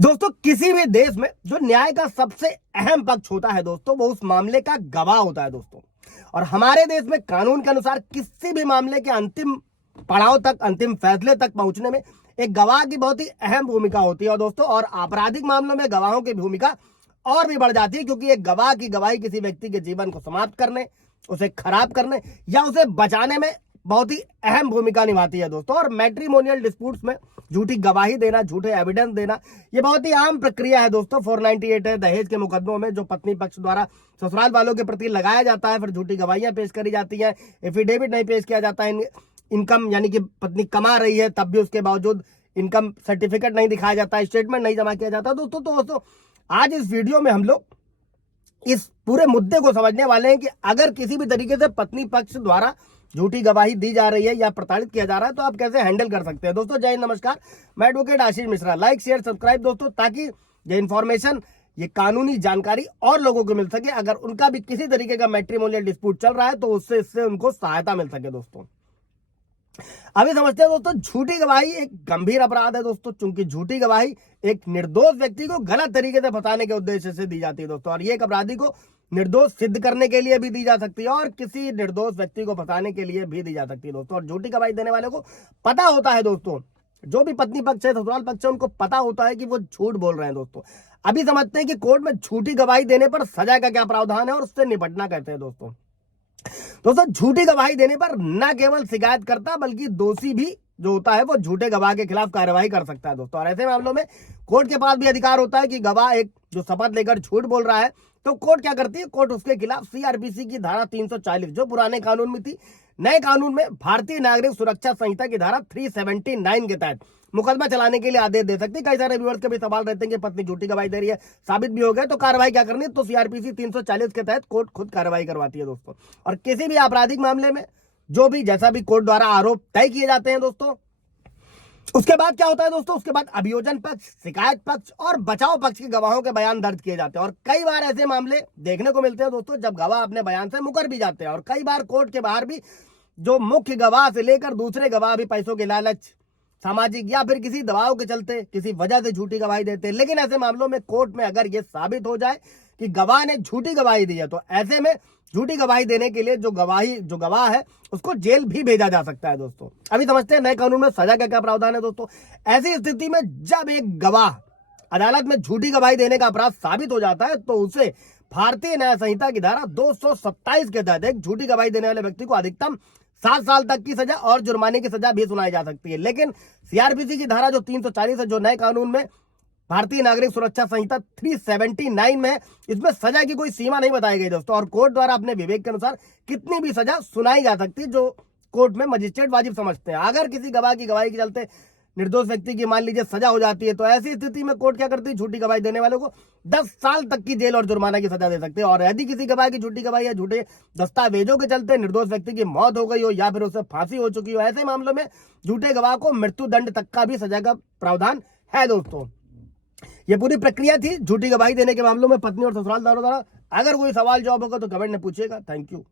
दोस्तों किसी भी देश में जो न्याय का सबसे अहम पक्ष होता है दोस्तों, वो उस मामले का गवाह होता है दोस्तों। और हमारे देश में कानून के अनुसार किसी भी मामले के अंतिम पड़ाव तक, अंतिम फैसले तक पहुंचने में एक गवाह की बहुत ही अहम भूमिका होती है दोस्तों। और आपराधिक मामलों में गवाहों की भूमिका और भी बढ़ जाती है, क्योंकि एक गवाह की गवाही किसी व्यक्ति के जीवन को समाप्त करने, उसे खराब करने या उसे बचाने में बहुत ही अहम भूमिका निभाती है दोस्तों। और मैट्रिमोनियल डिस्प्यूट्स में झूठी गवाही देना, झूठे एविडेंस देना, ये बहुत ही आम प्रक्रिया है दोस्तों। 498 है दहेज के मुकदमों में, जो पत्नी पक्ष द्वारा ससुराल वालों के प्रति लगाया जाता है, फिर झूठी गवाहियां पेश करी जाती हैं, एफिडेविट नहीं पेश किया जाता है, इनकम यानी कि पत्नी कमा रही है तब भी उसके बावजूद इनकम सर्टिफिकेट नहीं दिखाया जाता, स्टेटमेंट नहीं जमा किया जाता दोस्तों। तो दोस्तों आज इस वीडियो में हम लोग इस पूरे मुद्दे को समझने वाले हैं कि अगर किसी भी तरीके से पत्नी पक्ष द्वारा झूठी गवाही दी जा रही है या प्रताड़ित किया जा रहा है तो आप कैसे हैंडल कर सकते हैं। दोस्तों जय हिंद, नमस्कार, मैं advocate Ashish Mishra. Like share subscribe दोस्तों, ताकि ये इन्फॉर्मेशन, ये कानूनी जानकारी और लोगों को मिल सके। अगर उनका भी किसी तरीके का मैट्रिमोनियल डिस्प्यूट चल रहा है तो इससे उनको सहायता मिल सके दोस्तों। अभी समझते हैं दोस्तों, झूठी गवाही एक गंभीर अपराध है दोस्तों, क्योंकि झूठी गवाही एक निर्दोष व्यक्ति को गलत तरीके से फंसाने के उद्देश्य से दी जाती है दोस्तों। और ये एक अपराधी को निर्दोष सिद्ध करने के लिए भी दी जा सकती है और किसी निर्दोष व्यक्ति को फंसाने के लिए भी दी जा सकती है दोस्तों। और झूठी गवाही देने वाले को पता होता है दोस्तों, जो भी पत्नी पक्ष है, ससुराल पक्ष है, उनको पता होता है कि वो झूठ बोल रहे हैं दोस्तों। अभी समझते हैं कि कोर्ट में झूठी गवाही देने पर सजा का क्या प्रावधान है और उससे निपटना कहते हैं दोस्तों। झूठी गवाही देने पर न केवल शिकायत करता बल्कि दोषी भी जो होता है वो झूठे गवाह के खिलाफ कार्यवाही कर सकता है दोस्तों। और ऐसे मामलों में कोर्ट के पास भी अधिकार होता है कि गवाह एक जो शपथ लेकर झूठ बोल रहा है तो कोर्ट क्या करती है, कोर्ट उसके खिलाफ सीआरपीसी की धारा 340 जो पुराने कानून में थी, नए कानून में भारतीय नागरिक सुरक्षा संहिता की धारा 379 के तहत मुकदमा चलाने के लिए आदेश दे सकती है। कई सारे व्यूअर्स के भी सवाल रहते हैं कि पत्नी झूठी गवाही दे रही है, साबित भी हो गया तो कार्रवाई क्या करनी है, तो सीआरपीसी 340 के तहत कोर्ट खुद कार्रवाई करवाती है दोस्तों। और किसी भी आपराधिक मामले में जो भी जैसा भी कोर्ट द्वारा आरोप तय किए जाते हैं दोस्तों, उसके बाद क्या होता है दोस्तों, उसके बाद अभियोजन पक्ष, शिकायत पक्ष और बचाव पक्ष के गवाहों के बयान दर्ज किए जाते हैं। और कई बार ऐसे मामले देखने को मिलते हैं दोस्तों जब गवाह अपने बयान से मुकर भी जाते हैं। और कई बार कोर्ट के बाहर भी जो मुख्य गवाह से लेकर दूसरे गवाह भी पैसों के लालच, सामाजिक या फिर किसी दबाव के चलते किसी वजह से झूठी गवाही देते हैं। लेकिन ऐसे मामलों में कोर्ट में अगर यह साबित हो जाए कि गवाह ने झूठी गवाही दी है तो ऐसे में झूठी गवाही देने के लिए जो गवाह है उसको जेल भी भेजा जा सकता है दोस्तों। अभी समझते हैं नए कानून में सजा का क्या प्रावधान है दोस्तों। ऐसी स्थिति में जब एक गवाह अदालत में झूठी गवाही देने का अपराध साबित हो जाता है तो उसे भारतीय न्याय संहिता की धारा 227 के तहत एक झूठी गवाही देने वाले व्यक्ति को अधिकतम 7 साल तक की सजा और जुर्माने की सजा भी सुनाई जा सकती है। लेकिन सीआरपीसी की धारा जो 340 है, जो नए कानून में भारतीय नागरिक सुरक्षा संहिता 379 में है, इसमें सजा की कोई सीमा नहीं बताई गई दोस्तों। और कोर्ट द्वारा अपने विवेक के अनुसार कितनी भी सजा सुनाई जा सकती है, जो कोर्ट में मजिस्ट्रेट वाजिब समझते हैं। अगर किसी गवाह की गवाही के चलते निर्दोष व्यक्ति की मान लीजिए सजा हो जाती है तो ऐसी स्थिति में कोर्ट क्या करती है, झूठी गवाही देने वालों को 10 साल तक की जेल और जुर्माना की सजा दे सकते हैं। और यदि किसी गवाह की झूठी गवाही या झूठे दस्तावेजों के चलते निर्दोष व्यक्ति की मौत हो गई हो या फिर उसे फांसी हो चुकी हो, ऐसे मामलों में झूठे गवाह को मृत्यु दंड तक का भी सजा का प्रावधान है दोस्तों। ये पूरी प्रक्रिया थी झूठी गवाही देने के मामलों में पत्नी और ससुराल वालों द्वारा। अगर कोई सवाल जवाब होगा तो कमेंट में पूछिएगा। Thank you.